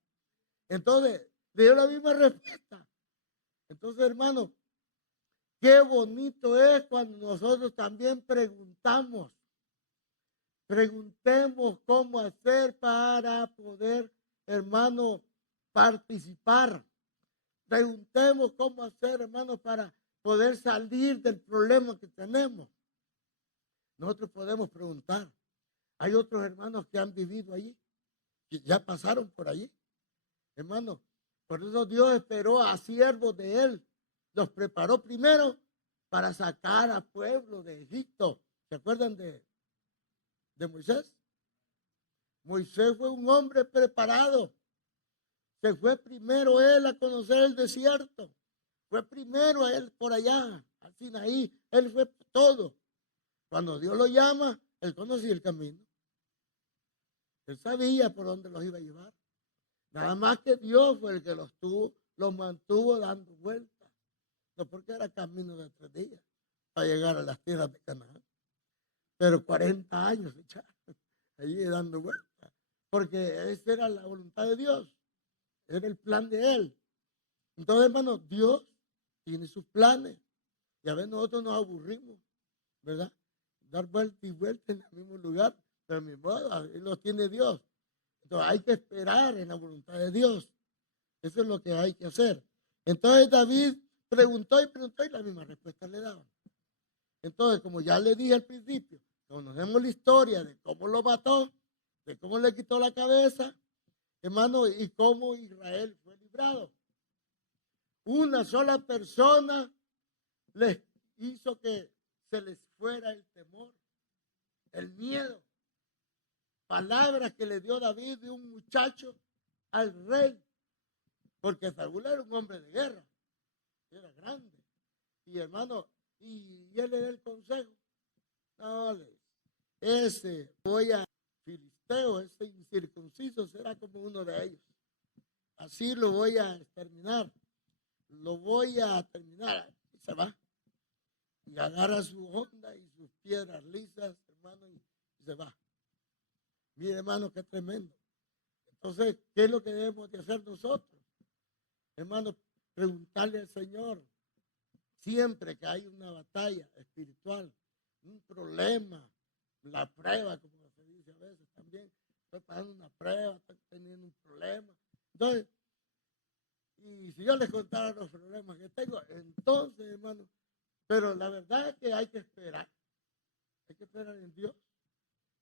Entonces, le dio la misma respuesta. Entonces, hermano, qué bonito es cuando nosotros también preguntamos. Preguntemos cómo hacer para poder, hermano, participar. Preguntemos cómo hacer, hermano, para poder salir del problema que tenemos. Nosotros podemos preguntar. Hay otros hermanos que han vivido allí, que ya pasaron por allí. Hermano, por eso Dios esperó a siervos de él. Los preparó primero para sacar a pueblo de Egipto. ¿Se acuerdan de Moisés? Moisés fue un hombre preparado. Se fue primero él a conocer el desierto. Fue primero a él por allá, al Sinaí. Él fue todo. Cuando Dios lo llama, él conocía el camino. Él sabía por dónde los iba a llevar. Nada más que Dios fue el que los mantuvo dando vueltas. No porque era camino de 3 días para llegar a las tierras de Canaán. Pero 40 años echaron allí dando vueltas. Porque esa era la voluntad de Dios. Era el plan de él. Entonces, hermano, Dios tiene sus planes. Y a veces nosotros nos aburrimos, ¿verdad? Dar vuelta y vuelta en el mismo lugar. Pero mi modo, ahí los tiene Dios. Entonces hay que esperar en la voluntad de Dios. Eso es lo que hay que hacer. Entonces David preguntó y la misma respuesta le daban. Entonces, como ya le dije al principio, conocemos la historia de cómo lo mató, de cómo le quitó la cabeza, hermano, y cómo Israel fue librado. Una sola persona les hizo que se les fuera el temor, el miedo. Palabras que le dio David de un muchacho al rey, porque Saúl era un hombre de guerra, era grande. Y hermano, y él le da el consejo. No, ese voy a filisteo, ese incircunciso será como uno de ellos. Así lo voy a exterminar. Lo voy a terminar. Y se va. Y agarra su honda y sus piedras lisas, hermano, y se va. Mire, hermano, qué tremendo. Entonces, ¿qué es lo que debemos de hacer nosotros? Hermano, preguntarle al Señor. Siempre que hay una batalla espiritual, un problema, la prueba, como se dice a veces también, estoy pasando una prueba, estoy teniendo un problema. Entonces, y si yo les contara los problemas que tengo, entonces, hermano, pero la verdad es que hay que esperar en Dios,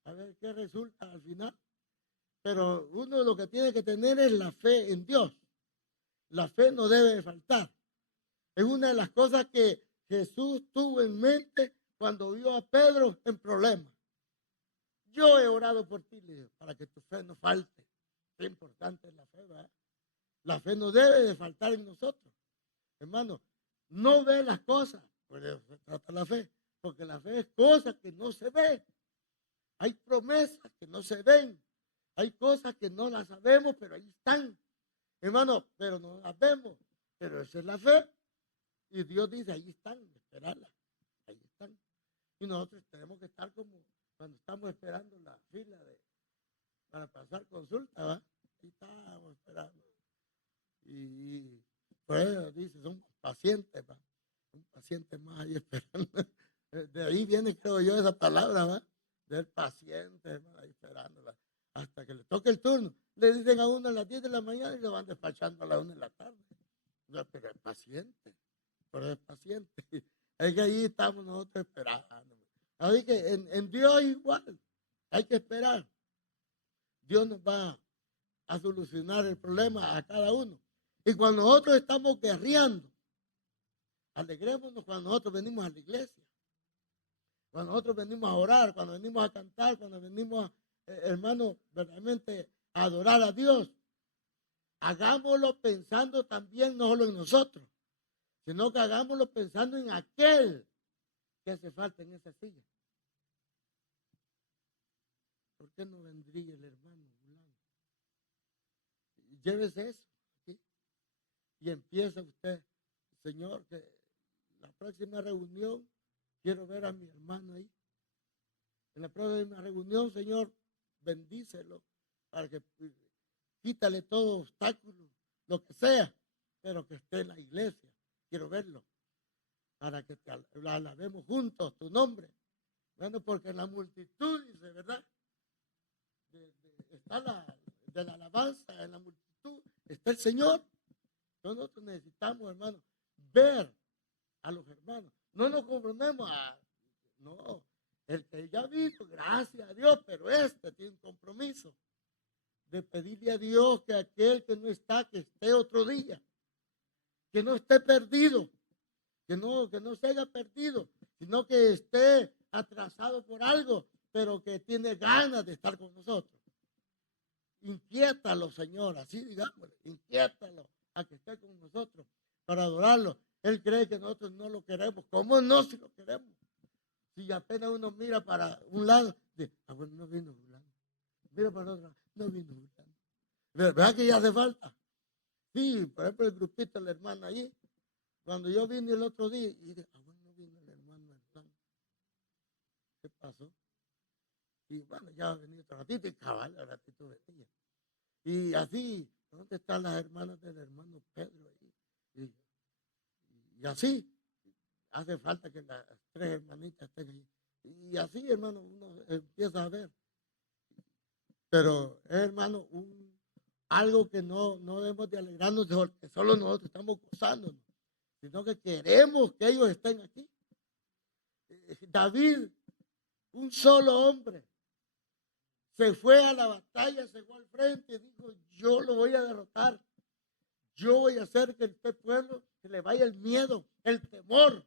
a ver qué resulta al final. Pero uno lo que tiene que tener es la fe en Dios. La fe no debe de faltar. Es una de las cosas que Jesús tuvo en mente cuando vio a Pedro en problemas. Yo he orado por ti, le digo, para que tu fe no falte. Qué importante es la fe, ¿verdad? La fe no debe de faltar en nosotros. Hermano, no ve las cosas, por eso se trata la fe, porque la fe es cosa que no se ve. Hay promesas que no se ven. Hay cosas que no las sabemos, pero ahí están. Hermano, pero no las vemos. Pero esa es la fe. Y Dios dice, ahí están, esperarlas. Ahí están. Y nosotros tenemos que estar como cuando estamos esperando la fila para pasar consulta, ¿va? Ahí estamos esperando. Y pues dice, son pacientes, ¿va? Un paciente más ahí esperando. De ahí viene, creo yo, esa palabra, ¿va? Del paciente, hermano, ahí esperándola. Hasta que le toque el turno. Le dicen a uno a las 10 de la mañana y lo van despachando a las 1 de la tarde. No, pero es paciente. Pero es paciente. Es que ahí estamos nosotros esperando. Así que en Dios igual. Hay que esperar. Dios nos va a solucionar el problema a cada uno. Y cuando nosotros estamos guerreando, alegrémonos cuando nosotros venimos a la iglesia. Cuando nosotros venimos a orar, cuando venimos a cantar, cuando venimos, hermano, verdaderamente a adorar a Dios. Hagámoslo pensando también no solo en nosotros, sino que hagámoslo pensando en aquel que hace falta en esa silla. ¿Por qué no vendría el hermano? Llévese eso, ¿sí? Y empieza usted, Señor, que la próxima reunión quiero ver a mi hermano ahí. En la próxima reunión, Señor, bendícelo para que quítale todo obstáculo, lo que sea, pero que esté en la iglesia. Quiero verlo para que te alabemos juntos tu nombre. Bueno, porque en la multitud, dice, ¿verdad? Está de la alabanza, en la multitud está el Señor. Nosotros necesitamos, hermano, ver a los hermanos. No nos conformemos a, no, el que ya vino, gracias a Dios, pero este tiene un compromiso de pedirle a Dios que aquel que no está, que esté otro día, que no esté perdido, que no se haya perdido, sino que esté atrasado por algo, pero que tiene ganas de estar con nosotros. Inquiétalo, Señor, así digámosle, inquiétalo a que esté con nosotros para adorarlo. Él cree que nosotros no lo queremos. ¿Cómo no si lo queremos? Si apenas uno mira para un lado, dice, bueno, no vino fulano. Mira para otro lado, no vino fulano. ¿Verdad que ya hace falta? Sí, por ejemplo, el grupito de la hermana allí. Cuando yo vine el otro día, y dije, bueno, no vino el hermano. ¿Qué pasó? Y bueno, ya ha venido otro ratito y cabal, al ratito venía. Y así, ¿dónde están las hermanas del hermano Pedro? Y así, hace falta que las 3 hermanitas estén ahí. Y así, hermano, uno empieza a ver. Pero, hermano, algo que no debemos de alegrarnos de porque solo nosotros estamos gozándonos, sino que queremos que ellos estén aquí. David, un solo hombre, se fue a la batalla, se fue al frente y dijo, yo lo voy a derrotar. yo voy a hacer que este pueblo se le vaya el miedo, el temor.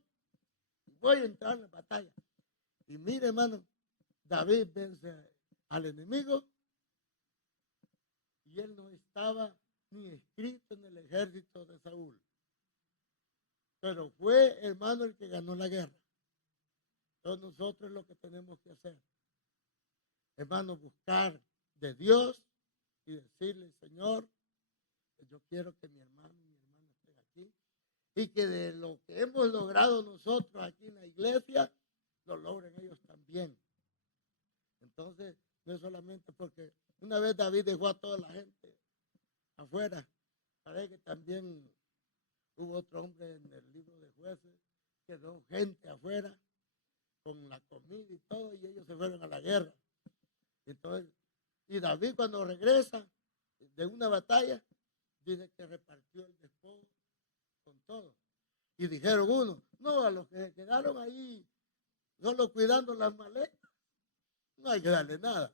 Voy a entrar en la batalla. Y mire, hermano, David vence al enemigo y él no estaba ni escrito en el ejército de Saúl. Pero fue, hermano, el que ganó la guerra. Entonces nosotros lo que tenemos que hacer, hermano, buscar de Dios y decirle, Señor, yo quiero que mi hermano y mi hermana estén aquí y que de lo que hemos logrado nosotros aquí en la iglesia, lo logren ellos también. Entonces, no es solamente porque una vez David dejó a toda la gente afuera, parece que también hubo otro hombre en el libro de Jueces que dejó gente afuera con la comida y todo, y ellos se fueron a la guerra. Entonces, y David cuando regresa de una batalla, dice que repartió el despojo con todo. Y dijeron uno, no, a los que se quedaron ahí solo cuidando las maletas, no hay que darle nada.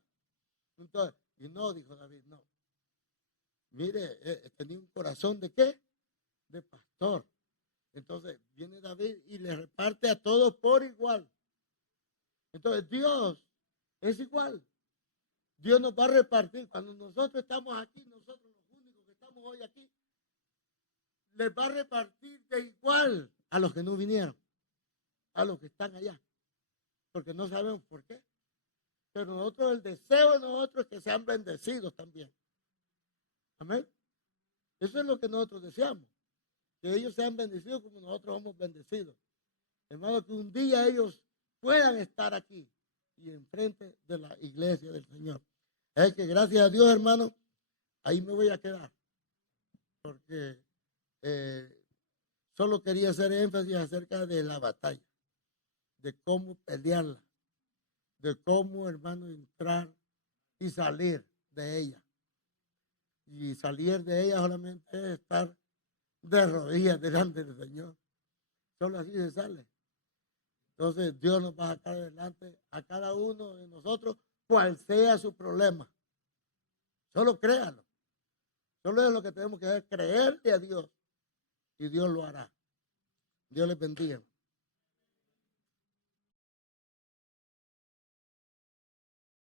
Entonces, y no, dijo David, no. Mire, tenía un corazón de ¿qué? De pastor. Entonces viene David y le reparte a todos por igual. Entonces Dios es igual. Dios nos va a repartir. Cuando nosotros estamos aquí, nosotros los únicos que estamos hoy aquí, les va a repartir de igual a los que no vinieron, a los que están allá. Porque no sabemos por qué. Pero nosotros, el deseo de nosotros es que sean bendecidos también. Amén. Eso es lo que nosotros deseamos. Que ellos sean bendecidos como nosotros somos bendecidos. Hermano, que un día ellos puedan estar aquí y enfrente de la iglesia del Señor. Es que gracias a Dios, hermano, ahí me voy a quedar. Porque solo quería hacer énfasis acerca de la batalla, de cómo pelearla, de cómo, hermano, entrar y salir de ella. Y salir de ella solamente es estar de rodillas delante del Señor. Solo así se sale. Entonces Dios nos va a sacar adelante a cada uno de nosotros, cual sea su problema. Solo créanlo. Solo es lo que tenemos que hacer, creerle a Dios. Y Dios lo hará. Dios les bendiga.